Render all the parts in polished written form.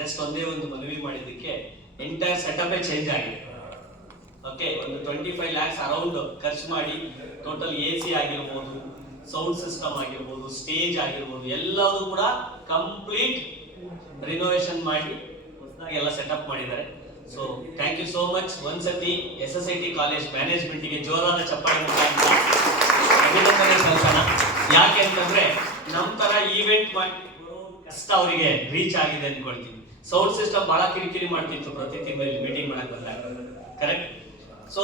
Just ಒಂದೇ ಒಂದು ಮನವಿ ಮಾಡಿದ್ದಕ್ಕೆ ಎಂಟೈರ್ ಸೆಟಪ್ ಚೇಂಜ್ ಆಗಿದೆ. ಓಕೆ, ಒಂದು 25 lakhs ಅರೌಂಡ್ ಖರ್ಚು ಮಾಡಿ ಟೋಟಲ್ AC ಆಗಿರ್ಬೋದು, ಸೌಂಡ್ ಸಿಸ್ಟಮ್ ಆಗಿರ್ಬೋದು, ಸ್ಟೇಜ್ ಆಗಿರ್ಬೋದು, ಎಲ್ಲವೂ ಕೂಡ ಕಂಪ್ಲೀಟ್ ರಿನೋವೇಷನ್ ಮಾಡಿ ಹೊಸದಾಗಿ ಎಲ್ಲ ಸೆಟಪ್ ಮಾಡಿದ್ದಾರೆ. So thank you so much. ಒಂದ್ಸತಿ SSIT ಕಾಲೇಜ್ ಮ್ಯಾನೇಜ್ಮೆಂಟ್ಗೆ ಜೋರಾದ ಚಪ್ಪಾಳೆ ಮುಖಾಂತರ ಅಭಿನಂದನೆ ಸಲ್ಲಿಸೋಣ. ಯಾಕೆ ಅಂತಂದ್ರೆ ನಮ್ಮ ತರ ಈವೆಂಟ್ ಮಾಡಿ ಕಷ್ಟ ಅವರಿಗೆ ರೀಚ್ ಆಗಿದೆ ಅನ್ಕೊಳ್ತೀನಿ. ಸೌಂಡ್ ಸಿಸ್ಟಮ್ ಬಹಳ ಕಿರಿಕಿರಿ ಮಾಡ್ತಿತ್ತು ಪ್ರತಿ ತಿಂಗಳಲ್ಲಿ ಮೀಟಿಂಗ್ ಮಾಡಕ್ ಬಂದಾಗ, ಕರೆಕ್ಟ್? ಸೊ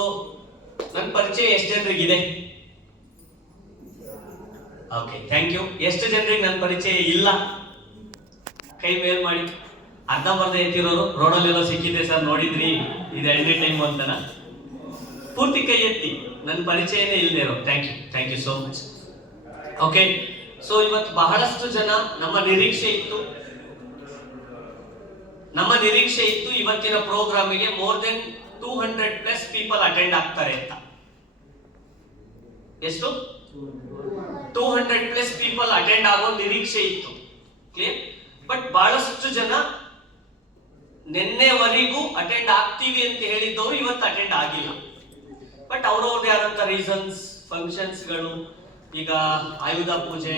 ನನ್ನ ಪರಿಚಯ ಎಷ್ಟು ಜನರಿಗೆ ಇದೆ? Okay, thank you. ಎಷ್ಟು ಜನರಿಗೆ ನನ್ನ ಪರಿಚಯ ಇಲ್ಲ? ಕೈ ಮೇಲ್ ಮಾಡಿ. ಅರ್ಧಂಬರ್ಧ ಎತ್ತಿರೋರು, ರೋಡಲ್ಲೆಲ್ಲ ಸಿಕ್ಕಿದೆ ಸರ್ ನೋಡಿದ್ರಿ, ಇದು ಎಲ್ರಿ ಟೈಮ್ ಅಂತನ ಪೂರ್ತಿ ಕೈ ಎತ್ತಿ. ನನ್ನ ಪರಿಚಯನೇ ಇಲ್ಲದೆ ಇರೋ. Thank you so much. Okay, so ಇವತ್ತು ಬಹಳಷ್ಟು ಜನ ನಮ್ಮ ನಿರೀಕ್ಷೆ ಇತ್ತು ಇವತ್ತಿನ ಪ್ರೋಗ್ರಾಮಿಗೆ ಮೋರ್ ದೆನ್ 200+ ಪೀಪಲ್ ಅಟೆಂಡ್ ಆಗ್ತಾರೆ ಅಂತ. ಎಷ್ಟು? 200+ ಪೀಪಲ್ ಅಟೆಂಡ್ ಆಗೋ ನಿರೀಕ್ಷೆ ಇತ್ತು. ಕ್ಲಿಯರ್? ಬಟ್ ಬಹಳಷ್ಟು ಜನ ನಿನ್ನೆವರೆಗೂ ಅಟೆಂಡ್ ಆಗ್ತೀವಿ ಅಂತ ಹೇಳಿದ್ದವರು ಇವತ್ತು ಅಟೆಂಡ್ ಆಗಿಲ್ಲ. ಬಟ್ ಅವ್ರವ್ರದೇ ಆದಂತ ರೀಸನ್ಸ್, ಫಂಕ್ಷನ್ಸ್ಗಳು, ಈಗ ಆಯುಧ ಪೂಜೆ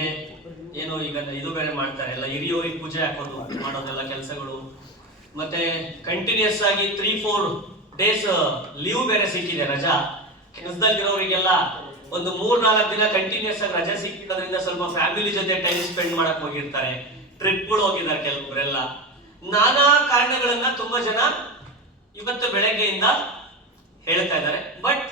ಏನೋ ಈಗ ಇದು ಬೇರೆ ಮಾಡ್ತಾರೆ, ಎಲ್ಲ ಹಿರಿಯೋರಿಗೆ ಪೂಜೆ ಹಾಕೋದು ಮಾಡೋದೆಲ್ಲ ಕೆಲಸಗಳು, ಮತ್ತೆ ಕಂಟಿನ್ಯೂಸ್ ಆಗಿ 3-4 days ಲೀವ್ ಬೇರೆ ಸಿಕ್ಕಿದೆ, ರಜಾ. ಕೆಲಸದಲ್ಲಿರೋರಿಗೆಲ್ಲ ಒಂದು 3-4 ದಿನ ಕಂಟಿನ್ಯೂಸ್ ಆಗಿ ರಜೆ ಸಿಕ್ಕಿರೋದ್ರಿಂದ ಸ್ವಲ್ಪ ಫ್ಯಾಮಿಲಿ ಜೊತೆ ಟೈಮ್ ಸ್ಪೆಂಡ್ ಮಾಡಕ್ ಹೋಗಿರ್ತಾರೆ, ಟ್ರಿಪ್ಗಳು ಹೋಗಿದ್ದಾರೆ ಕೆಲವರೆಲ್ಲ. ನಾನಾ ಕಾರಣಗಳನ್ನ ತುಂಬಾ ಜನ ಇವತ್ತು ಬೆಳಗ್ಗೆಯಿಂದ ಹೇಳ್ತಾ ಇದ್ದಾರೆ. ಬಟ್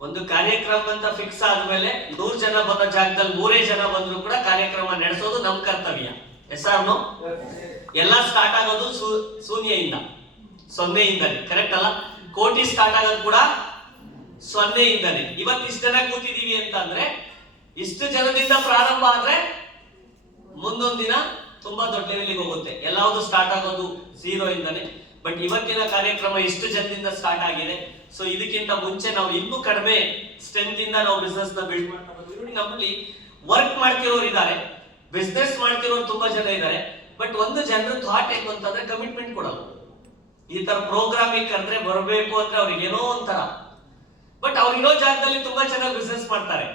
ಒಂದು ಕಾರ್ಯಕ್ರಮ ಅಂತ ಫಿಕ್ಸ್ ಆದ್ಮೇಲೆ 100 ಜನ ಬಂದ ಜಾಗದಲ್ಲಿ 3 ಜನ ಬಂದ್ರು ಕೂಡ ಕಾರ್ಯಕ್ರಮ ನಡೆಸೋದು ನಮ್ ಕರ್ತವ್ಯ. ಎಸ್ಆರ್ನೋ? ಎಲ್ಲ ಸ್ಟಾರ್ಟ್ ಆಗೋದು ಶೂನ್ಯದಿಂದ, 0ಇಂದನೇ, ಕರೆಕ್ಟ್ ಅಲ್ಲ? ಕೋಟಿ ಸ್ಟಾರ್ಟ್ ಆಗೋದು ಕೂಡ 0ಇಂದನೇ. ಇವತ್ತು ಇಷ್ಟು ಜನ ಕೂತಿದೀವಿ ಅಂತ ಅಂದ್ರೆ, ಇಷ್ಟು ಜನದಿಂದ ಪ್ರಾರಂಭ ಆದ್ರೆ ಮುಂದೊಂದು ದಿನ ತುಂಬಾ ದೊಡ್ಡ ಲೆವೆಲ್ಗೆ ಹೋಗುತ್ತೆ. ಎಲ್ಲಾವುದು ಸ್ಟಾರ್ಟ್ ಆಗೋದು 0ಇಂದನೇ. ಬಟ್ ಇವತ್ತಿನ ಕಾರ್ಯಕ್ರಮ ಇಷ್ಟು ಜನದಿಂದ ಸ್ಟಾರ್ಟ್ ಆಗಿದೆ. ಸೊ ಇದಕ್ಕಿಂತ ಮುಂಚೆ ನಾವು ಇನ್ನೂ ಕಡಿಮೆ ಸ್ಟ್ರೆಂತ್ ಇಂದ ನಾವು ಬಿಸ್ನೆಸ್ ನ ಬಿಲ್ಡ್ ಮಾಡ್ತಾ ಬಂದಿದ್ದೀವಿ. ನಮ್ಮಲ್ಲಿ ವರ್ಕ್ ಮಾಡ್ತಿರೋರು ಇದ್ದಾರೆ, ಬಿಸ್ನೆಸ್ ಮಾಡ್ತಿರೋರು ತುಂಬಾ ಜನ ಇದ್ದಾರೆ. ಬಟ್ ಒಂದು ಜನರ ಥಾಟ್ ಏನು ಅಂತಂದ್ರೆ ಕಮಿಟ್ಮೆಂಟ್ ಕೊಡಲ್ಲ. ಈ ತರ ಪ್ರೋಗ್ರಾಮಿಂಗ್ ಕರೆದ್ರೆ ಬರಬೇಕು ಅಂದ್ರೆ ಅವ್ರಿಗೆ ಏನೋ ಒಂಥರ. ಬಟ್ ಅವ್ರು ಇರೋ ಜಾಗದಲ್ಲಿ ತುಂಬಾ ಚೆನ್ನಾಗಿ ಬಿಸ್ನೆಸ್ ಮಾಡ್ತಾರೆ,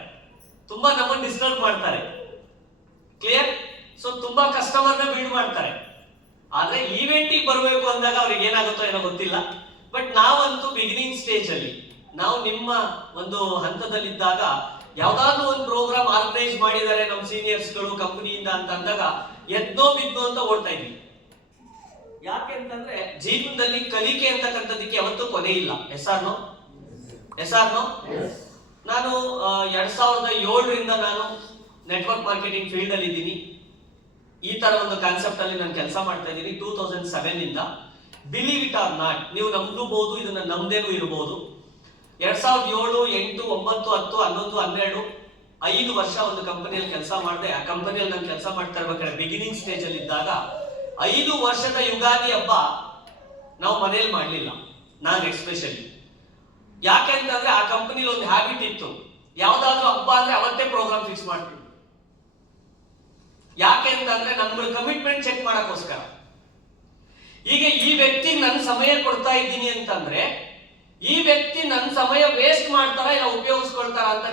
ತುಂಬಾ ನಮ್ಮನ್ನು ಡಿಸ್ಟರ್ಬ್ ಮಾಡ್ತಾರೆ. ಕ್ಲಿಯರ್? ಸೊ ತುಂಬಾ ಕಸ್ಟಮರ್ನ ಬಿಲ್ಡ್ ಮಾಡ್ತಾರೆ. ಆದ್ರೆ ಈವೆಂಟಿಗೆ ಬರಬೇಕು ಅಂದಾಗ ಅವ್ರಿಗೆ ಏನಾಗುತ್ತೋ ಏನೋ ಗೊತ್ತಿಲ್ಲ. ಬಟ್ ನಾವಂತೂ ಬಿಗಿನಿಂಗ್ ಸ್ಟೇಜ್ ಅಲ್ಲಿ, ನಾವು ನಿಮ್ಮ ಒಂದು ಹಂತದಲ್ಲಿದ್ದಾಗ ಯಾವ್ದಾದ್ರು ಒಂದು ಪ್ರೋಗ್ರಾಮ್ ಆರ್ಗನೈಸ್ ಮಾಡಿದ್ದಾರೆ ನಮ್ಮ ಸೀನಿಯರ್ಸ್ಗಳು ಕಂಪನಿಯಿಂದ ಅಂತ ಅಂದಾಗ ಎದ್ನೋ ಬಿದ್ನೋ ಅಂತ ಓಡ್ತಾ ಇದ್ವಿ. ಯಾಕೆ ಅಂತಂದ್ರೆ ಜೀವನದಲ್ಲಿ ಕಲಿಕೆ ಅಂತಕ್ಕಂಥದ್ದಕ್ಕೆ ಯಾವತ್ತೂ ಕೊನೆ ಇಲ್ಲ. ಎಸ್ಆರ್ನೋ? ನಾನು 2007ರಿಂದ ನಾನು ನೆಟ್ವರ್ಕ್ ಮಾರ್ಕೆಟಿಂಗ್ ಫೀಲ್ಡ್ ಅಲ್ಲಿ ಇದ್ದೀನಿ. ಈ ತರ ಒಂದು ಕಾನ್ಸೆಪ್ಟ್ ಅಲ್ಲಿ ನಾನು ಕೆಲಸ ಮಾಡ್ತಾ ಇದ್ದೀನಿ 2007ಇಂದ. ಬಿಲೀವ್ ಇಟ್ ಆರ್ ನಾಟ್, ನೀವು ನಂಬಬಹುದು, ಇದನ್ನ ನಮ್ದೇನು ಇರಬಹುದು. 2007, 8, 9, 10, 11, 12 5 ವರ್ಷ ಒಂದು ಕಂಪನಿಯಲ್ಲಿ ಕೆಲಸ ಮಾಡಿದೆ. ಆ ಕಂಪನಿಯಲ್ಲಿ ನಾನು ಕೆಲಸ ಮಾಡ್ತಾ ಇರ್ಬೇಕಾದ್ರೆ ಬಿಗಿನಿಂಗ್ ಸ್ಟೇಜ್ ಅಲ್ಲಿ ಇದ್ದಾಗ 5 ವರ್ಷದ ಯುಗಾದಿ ಹಬ್ಬ ನಾವು ಮನೇಲಿ ಮಾಡ್ಲಿಲ್ಲ, ನಾನು ಎಕ್ಸ್ಪೆಷಲಿ. ಯಾಕೆ ಅಂತಂದ್ರೆ ಆ ಕಂಪನಿಲಿ ಒಂದು ಹ್ಯಾಬಿಟ್ ಇತ್ತು, ಯಾವ್ದಾದ್ರು ಹಬ್ಬ ಅಂದ್ರೆ ಅವತ್ತೇ ಪ್ರೋಗ್ರಾಮ್ ಫಿಕ್ಸ್ ಮಾಡ್ತೀವಿ. ಯಾಕೆ ಅಂತಂದ್ರೆ ನಮ್ಮ ಕಮಿಟ್ಮೆಂಟ್ ಚೆಕ್ ಮಾಡಕ್ಕೋಸ್ಕರ. ಈಗ ಈ ವ್ಯಕ್ತಿ ನನ್ನ ಸಮಯ ಕೊಡ್ತಾ ಇದ್ದೀನಿ ಅಂತಂದ್ರೆ ಈ ವ್ಯಕ್ತಿ ನನ್ನ ಸಮಯ ವೇಸ್ಟ್ ಮಾಡ್ತಾರ ಇಲ್ಲ ಉಪಯೋಗಿಸ್ಕೊಳ್ತಾರ ಅಂತ